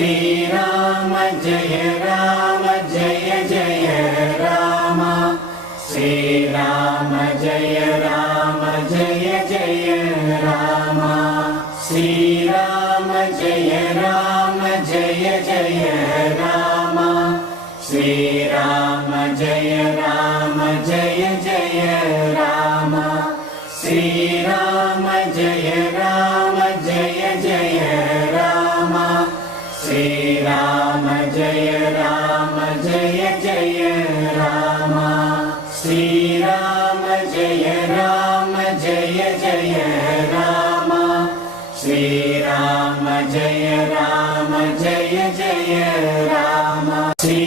Srirama Jaya Rama Jaya Jaya Rama Srirama Jaya Rama Jaya Jaya Rama Srirama Jaya Rama Jaya Jaya Rama Srirama Jaya Rama Jaya Jaya Rama Srirama Jaya Rama Jaya Jaya Rama Srirama Jaya Rama Jaya Jaya Rama Srirama Jaya Rama Jaya Jaya Rama Srirama Jaya Rama Jaya Jaya Rama Shri